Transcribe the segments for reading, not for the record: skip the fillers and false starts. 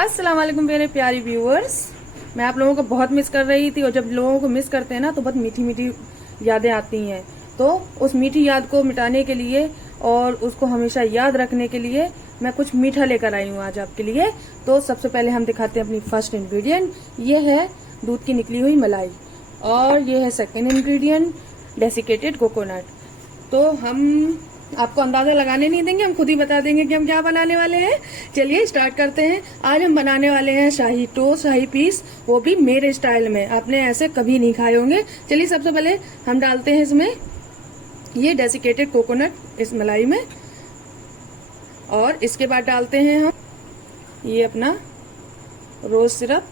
अस्सलाम वालेकुम मेरे प्यारे व्यूअर्स। मैं आप लोगों को बहुत मिस कर रही थी और जब लोगों को मिस करते हैं ना तो बहुत मीठी मीठी यादें आती हैं। तो उस मीठी याद को मिटाने के लिए और उसको हमेशा याद रखने के लिए मैं कुछ मीठा लेकर आई हूँ आज आपके लिए। तो सबसे पहले हम दिखाते हैं अपनी फर्स्ट इंग्रेडिएंट। ये है दूध की निकली हुई मलाई और ये है सेकेंड इंग्रेडिएंट डेसिकेटेड कोकोनट। तो हम आपको अंदाजा लगाने नहीं देंगे, हम खुद ही बता देंगे कि हम क्या बनाने वाले हैं। चलिए स्टार्ट करते हैं। आज हम बनाने वाले हैं शाही टोस्ट, शाही पीस, वो भी मेरे स्टाइल में। आपने ऐसे कभी नहीं खाए होंगे। चलिए सबसे पहले हम डालते हैं इसमें ये डेसिकेटेड कोकोनट इस मलाई में, और इसके बाद डालते हैं हम ये अपना रोज सिरप,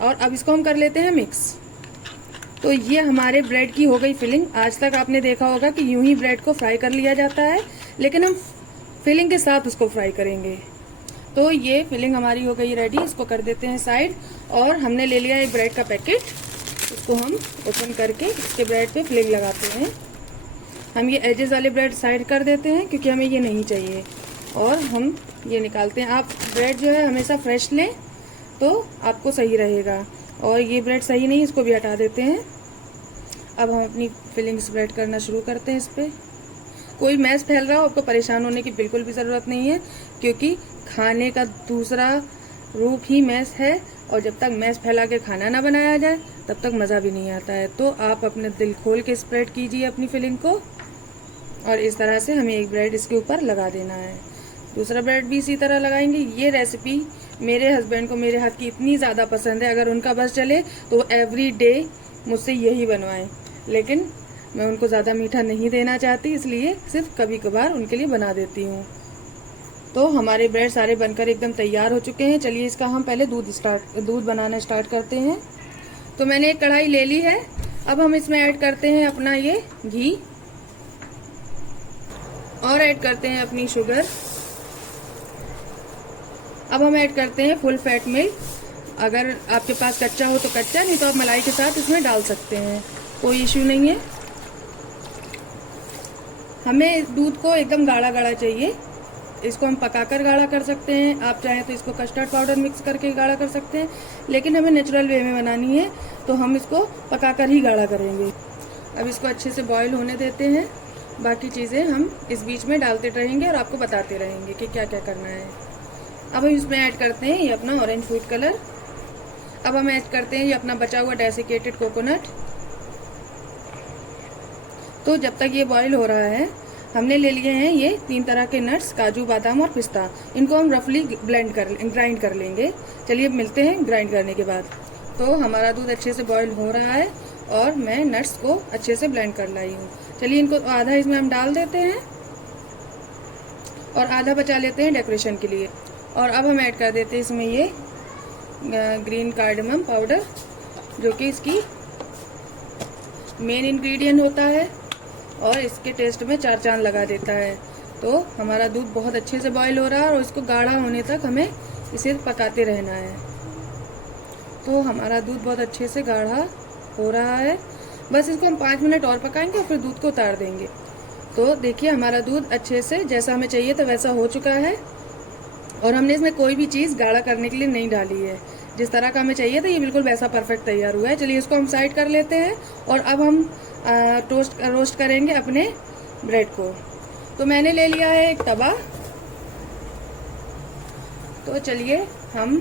और अब इसको हम कर लेते हैं मिक्स। तो ये हमारे ब्रेड की हो गई फिलिंग। आज तक आपने देखा होगा कि यूं ही ब्रेड को फ्राई कर लिया जाता है, लेकिन हम फिलिंग के साथ उसको फ्राई करेंगे। तो ये फिलिंग हमारी हो गई रेडी। इसको कर देते हैं साइड। और हमने ले लिया एक ब्रेड का पैकेट, इसको हम ओपन करके इसके ब्रेड पे फिलिंग लगाते हैं। हम ये एजेस वाले ब्रेड साइड कर देते हैं क्योंकि हमें ये नहीं चाहिए, और हम ये निकालते हैं। आप ब्रेड जो है हमेशा फ्रेश लें तो आपको सही रहेगा, और ये ब्रेड सही नहीं, इसको भी हटा देते हैं। अब हम अपनी फिलिंग स्प्रेड करना शुरू करते हैं इस पर। कोई मैश फैल रहा हो आपको परेशान होने की बिल्कुल भी ज़रूरत नहीं है, क्योंकि खाने का दूसरा रूप ही मैश है, और जब तक मैश फैला के खाना ना बनाया जाए तब तक मज़ा भी नहीं आता है। तो आप अपने दिल खोल के स्प्रेड कीजिए अपनी फिलिंग को, और इस तरह से हमें एक ब्रेड इसके ऊपर लगा देना है। दूसरा ब्रेड भी इसी तरह लगाएंगे। ये रेसिपी मेरे हस्बैंड को मेरे हाथ की इतनी ज़्यादा पसंद है, अगर उनका बस चले तो वो एवरी डे मुझसे यही बनवाएं, लेकिन मैं उनको ज़्यादा मीठा नहीं देना चाहती, इसलिए सिर्फ कभी कभार उनके लिए बना देती हूँ। तो हमारे ब्रेड सारे बनकर एकदम तैयार हो चुके हैं। चलिए इसका हम पहले दूध बनाना स्टार्ट करते हैं। तो मैंने एक कढ़ाई ले ली है। अब हम इसमें ऐड करते हैं अपना ये घी, और ऐड करते हैं अपनी शुगर। अब हम ऐड करते हैं फुल फैट मिल्क। अगर आपके पास कच्चा हो तो कच्चा, नहीं तो आप मलाई के साथ इसमें डाल सकते हैं, कोई इश्यू नहीं है। हमें दूध को एकदम गाढ़ा गाढ़ा चाहिए। इसको हम पकाकर गाढ़ा कर सकते हैं, आप चाहें तो इसको कस्टर्ड पाउडर मिक्स करके गाढ़ा कर सकते हैं, लेकिन हमें नेचुरल वे में बनानी है तो हम इसको पकाकर ही गाढ़ा करेंगे। अब इसको अच्छे से बॉईल होने देते हैं। बाकी चीज़ें हम इस बीच में डालते रहेंगे और आपको बताते रहेंगे कि क्या क्या करना है। अब हम इसमें ऐड करते हैं ये अपना ऑरेंज फूड कलर। अब हम ऐड करते हैं ये अपना बचा हुआ डेसिकेटेड कोकोनट। तो जब तक ये बॉईल हो रहा है, हमने ले लिए हैं ये 3 तरह के नट्स, काजू, बादाम और पिस्ता। इनको हम रफली ग्राइंड कर लेंगे। चलिए मिलते हैं ग्राइंड करने के बाद। तो हमारा दूध अच्छे से बॉईल हो रहा है और मैं नट्स को अच्छे से ब्लेंड कर लाई हूँ। चलिए इनको आधा इसमें हम डाल देते हैं और आधा बचा लेते हैं डेकोरेशन के लिए। और अब हम ऐड कर देते हैं इसमें ये ग्रीन कार्डमम पाउडर, जो कि इसकी मेन इंग्रेडिएंट होता है और इसके टेस्ट में 4 चांद लगा देता है। तो हमारा दूध बहुत अच्छे से बॉईल हो रहा है और इसको गाढ़ा होने तक हमें इसे पकाते रहना है। तो हमारा दूध बहुत अच्छे से गाढ़ा हो रहा है। बस इसको हम 5 मिनट और पकाएंगे और फिर दूध को उतार देंगे। तो देखिए हमारा दूध अच्छे से जैसा हमें चाहिए था वैसा हो चुका है, और हमने इसमें कोई भी चीज़ गाढ़ा करने के लिए नहीं डाली है। जिस तरह का हमें चाहिए था ये बिल्कुल वैसा परफेक्ट तैयार हुआ है। चलिए इसको हम साइड कर लेते हैं और अब हम रोस्ट करेंगे अपने ब्रेड को। तो मैंने ले लिया है एक तवा। तो चलिए हम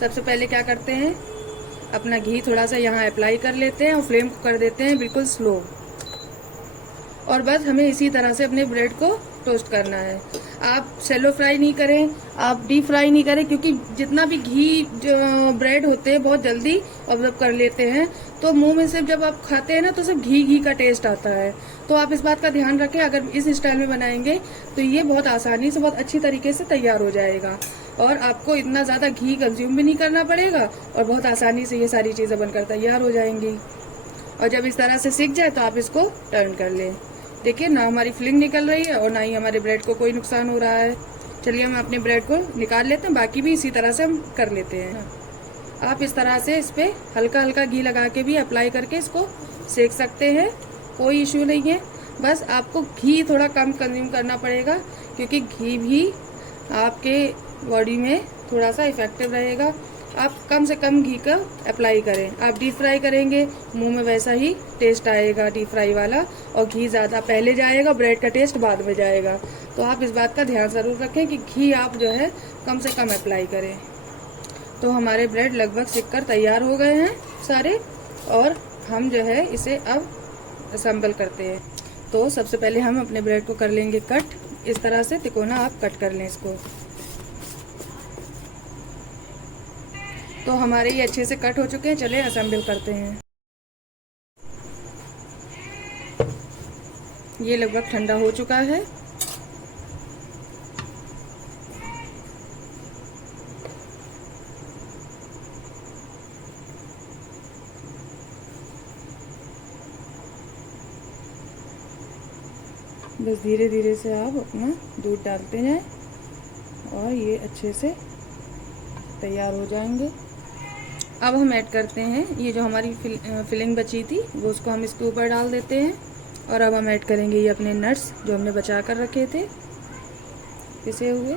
सबसे पहले क्या करते हैं, अपना घी थोड़ा सा यहाँ अप्लाई कर लेते हैं और फ्लेम को कर देते हैं बिल्कुल स्लो। और बस हमें इसी तरह से अपने ब्रेड को टोस्ट करना है। आप शैलो फ्राई नहीं करें, आप डीप फ्राई नहीं करें, क्योंकि जितना भी घी जो ब्रेड होते हैं बहुत जल्दी ऑब्जर्व कर लेते हैं। तो मुंह में सिर्फ जब आप खाते हैं ना तो सिर्फ घी का टेस्ट आता है। तो आप इस बात का ध्यान रखें, अगर इस स्टाइल में बनाएंगे तो ये बहुत आसानी से बहुत अच्छी तरीके से तैयार हो जाएगा, और आपको इतना ज़्यादा घी कंज्यूम भी नहीं करना पड़ेगा, और बहुत आसानी से ये सारी चीज़ें बनकर तैयार हो जाएंगी। और जब इस तरह से सीख जाए तो आप इसको टर्न कर लें। देखिए ना हमारी फिलिंग निकल रही है और ना ही हमारे ब्रेड को कोई नुकसान हो रहा है। चलिए हम अपने ब्रेड को निकाल लेते हैं, बाकी भी इसी तरह से हम कर लेते हैं। आप इस तरह से इस पे हल्का हल्का घी लगा के भी अप्लाई करके इसको सेक सकते हैं, कोई इशू नहीं है। बस आपको घी थोड़ा कम कंज्यूम करना पड़ेगा, क्योंकि घी भी आपके बॉडी में थोड़ा सा इफेक्टिव रहेगा। आप कम से कम घी का अप्लाई करें। आप डीप फ्राई करेंगे, मुंह में वैसा ही टेस्ट आएगा डीप फ्राई वाला, और घी ज़्यादा पहले जाएगा, ब्रेड का टेस्ट बाद में जाएगा। तो आप इस बात का ध्यान ज़रूर रखें कि घी आप जो है कम से कम अप्लाई करें। तो हमारे ब्रेड लगभग सिककर तैयार हो गए हैं सारे, और हम जो है इसे अब असेंबल करते हैं। तो सबसे पहले हम अपने ब्रेड को कर लेंगे कट। इस तरह से तिकोना आप कट कर लें इसको। तो हमारे ये अच्छे से कट हो चुके हैं, चलिए असेंबल करते हैं। ये लगभग ठंडा हो चुका है। बस धीरे धीरे से आप अपना दूध डालते जाएं और ये अच्छे से तैयार हो जाएंगे। अब हम ऐड करते हैं ये जो हमारी फिलिंग बची थी, वो उसको हम इसके ऊपर डाल देते हैं। और अब हम ऐड करेंगे ये अपने नट्स जो हमने बचा कर रखे थे, पिसे हुए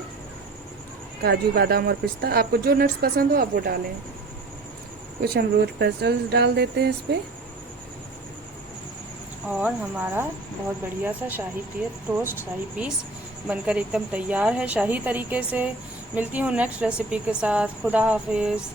काजू, बादाम और पिस्ता। आपको जो नट्स पसंद हो आप वो डालें। कुछ हम रोज पेस्टल्स डाल देते हैं इस पर, और हमारा बहुत बढ़िया सा शाही टोस्ट, शाही पीस बनकर एकदम तैयार है शाही तरीके से। मिलती हूँ नेक्स्ट रेसिपी के साथ। खुदा हाफिज़।